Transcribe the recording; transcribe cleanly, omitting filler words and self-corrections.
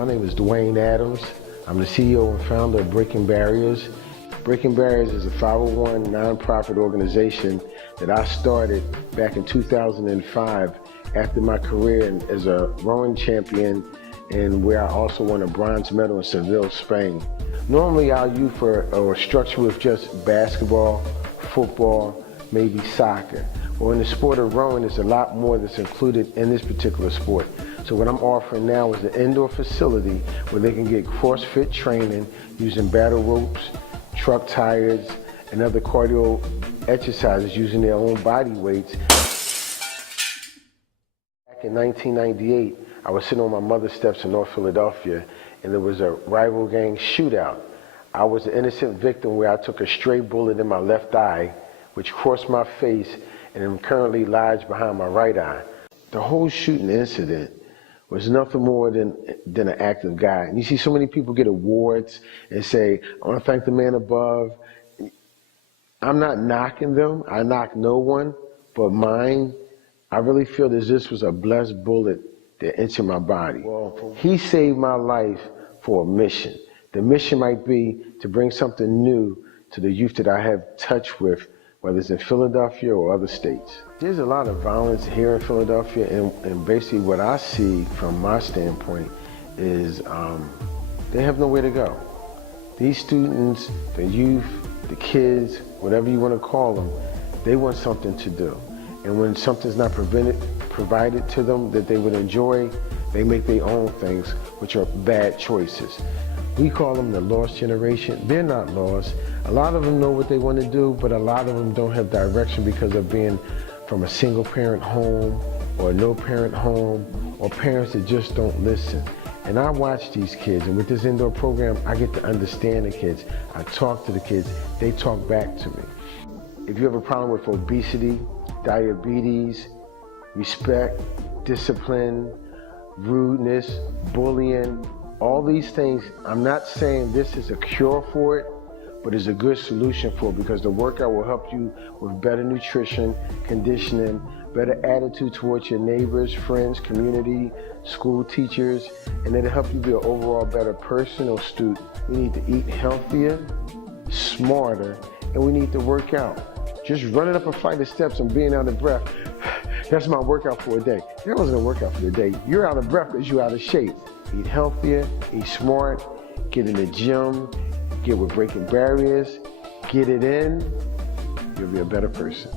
My name is Dwayne Adams. I'm the CEO and founder of Breaking Barriers. Breaking Barriers is a 501 nonprofit organization that I started back in 2005 after my career as a rowing champion, and where I also won a bronze medal in Seville, Spain. Normally our youth are structured with just basketball, football, maybe soccer. Well, in the sport of rowing, there's a lot more that's included in this particular sport. So what I'm offering now is an indoor facility where they can get CrossFit training using battle ropes, truck tires, and other cardio exercises using their own body weights. Back in 1998, I was sitting on my mother's steps in North Philadelphia, and there was a rival gang shootout. I was the innocent victim where I took a stray bullet in my left eye, which crossed my face, and am currently lodged behind my right eye. The whole shooting incident was nothing more than an act of God. And you see so many people get awards and say, I want to thank the man above. I'm not knocking them. I knock no one, but mine, I really feel that this was a blessed bullet that entered my body. Well, he saved my life for a mission. The mission might be to bring something new to the youth that I have touched with, whether it's in Philadelphia or other states. There's a lot of violence here in Philadelphia, and basically what I see from my standpoint is they have nowhere to go. These students, the youth, the kids, whatever you want to call them, they want something to do. And when something's not provided to them that they would enjoy, they make their own things, which are bad choices. We call them the lost generation. They're not lost. A lot of them know what they want to do, but a lot of them don't have direction because of being from a single parent home or a no parent home, or parents that just don't listen. And I watch these kids, and with this indoor program, I get to understand the kids. I talk to the kids, they talk back to me. If you have a problem with obesity, diabetes, respect, discipline, rudeness, bullying, all these things, I'm not saying this is a cure for it, but it's a good solution for it, because the workout will help you with better nutrition, conditioning, better attitude towards your neighbors, friends, community, school teachers, and it'll help you be an overall better person or student. We need to eat healthier, smarter, and we need to work out. Just running up a flight of steps and being out of breath, that's my workout for a day. That wasn't a workout for the day. You're out of breath because you're out of shape. Eat healthier, eat smart, get in the gym, get with Breaking Barriers, get it in, you'll be a better person.